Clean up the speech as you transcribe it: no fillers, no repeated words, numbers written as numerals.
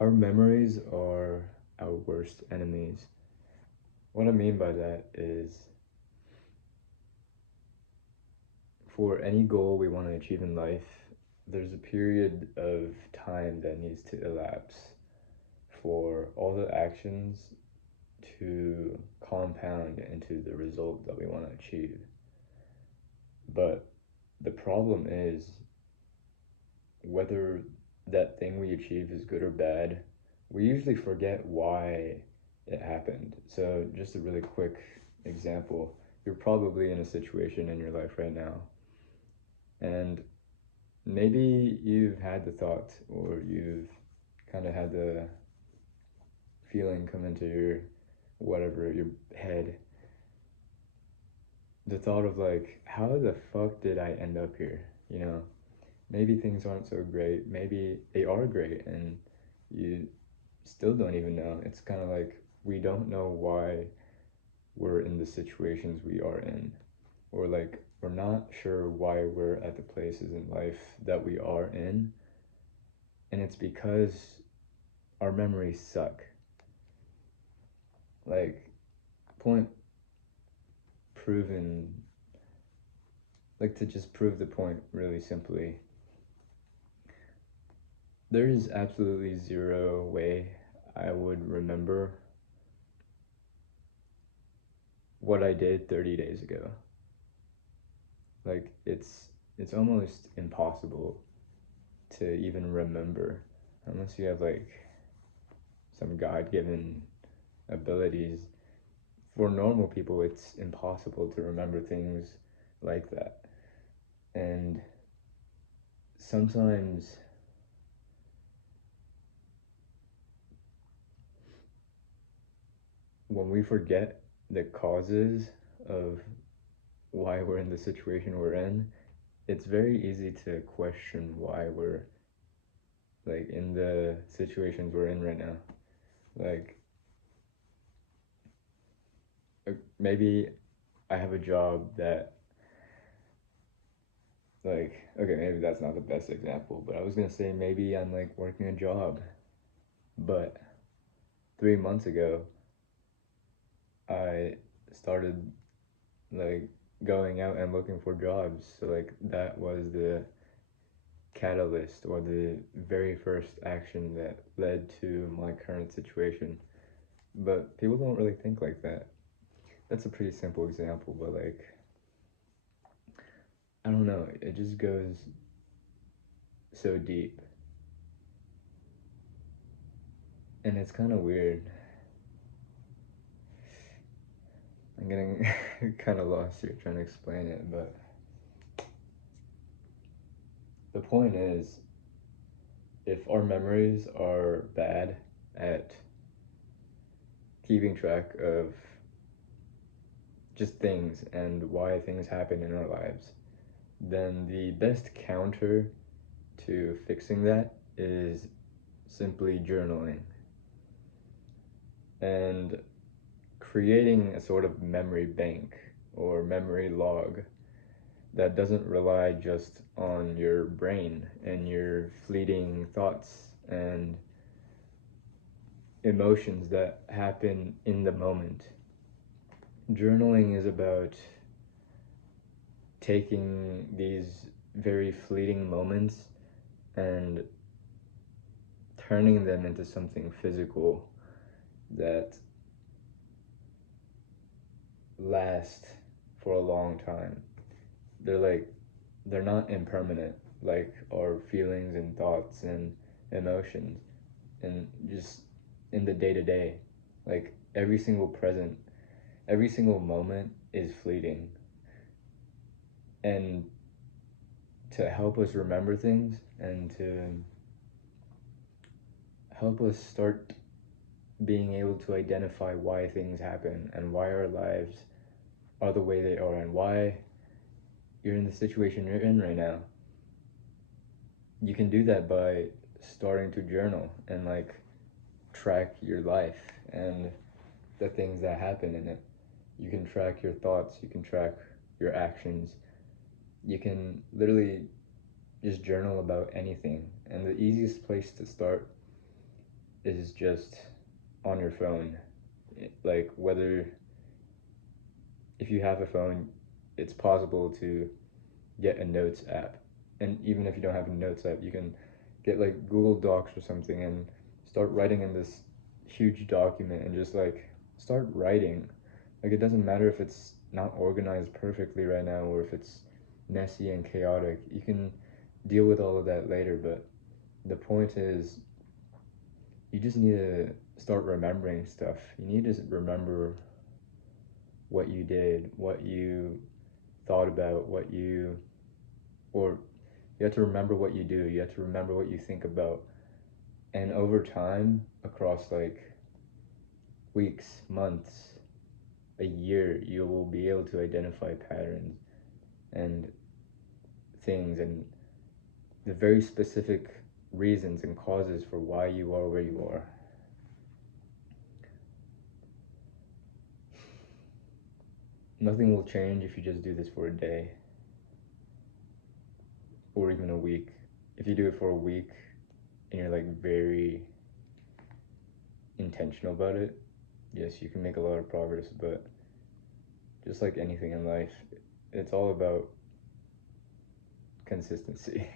Our memories are our worst enemies. What I mean by that is, for any goal we want to achieve in life, there's a period of time that needs to elapse for all the actions to compound into the result that we want to achieve. But the problem is, whether that thing we achieve is good or bad, we usually forget why it happened. So, just a really quick example, you're probably in a situation in your life right now, and maybe you've had the thought, or you've kind of had the feeling come into your whatever, your head, the thought of like, how the fuck did I end up here? You know, maybe things aren't so great. Maybe they are great and you still don't even know. It's kind of like we don't know why we're in the situations we are in. Or like we're not sure why we're at the places in life that we are in. And it's because our memories suck. Like, point proven, like to just prove the point really simply, there is absolutely zero way I would remember what I did 30 days ago. Like it's almost impossible to even remember unless you have like some God-given abilities. For normal people, it's impossible to remember things like that. And sometimes when we forget the causes of why we're in the situation we're in, it's very easy to question why we're like in the situations we're in right now. Like maybe I have a job that, like, okay, maybe that's not the best example, but I was gonna say maybe I'm like working a job, but 3 months ago I started like going out and looking for jobs. So like that was the catalyst or the very first action that led to my current situation. But people don't really think like that. That's a pretty simple example, but like I don't know, it just goes so deep. And it's kind of weird. I'm getting kind of lost here trying to explain it, but the point is, if our memories are bad at keeping track of just things and why things happen in our lives, then the best counter to fixing that is simply journaling and creating a sort of memory bank or memory log that doesn't rely just on your brain and your fleeting thoughts and emotions that happen in the moment. Journaling is about taking these very fleeting moments and turning them into something physical that last for a long time. They're like, they're not impermanent like our feelings and thoughts and emotions and just in the day to day. Like every single moment is fleeting. And to help us remember things and to help us start being able to identify why things happen and why our lives are the way they are and why you're in the situation you're in right now. You can do that by starting to journal and like track your life and the things that happen in it. You can track your thoughts, you can track your actions. You can literally just journal about anything. And the easiest place to start is just on your phone. Like, whether if you have a phone, it's possible to get a notes app. And even if you don't have a notes app, you can get like Google Docs or something and start writing in this huge document and just like start writing. Like, it doesn't matter if it's not organized perfectly right now or if it's messy and chaotic. You can deal with all of that later, but the point is you just need to start remembering stuff. You need to remember what you did, what you thought about, or you have to remember what you do, you have to remember what you think about. And over time, across like weeks, months, a year, you will be able to identify patterns and things and the very specific reasons and causes for why you are where you are. Nothing will change if you just do this for a day or even a week. If you do it for a week and you're like very intentional about it, yes, you can make a lot of progress, but just like anything in life, it's all about consistency.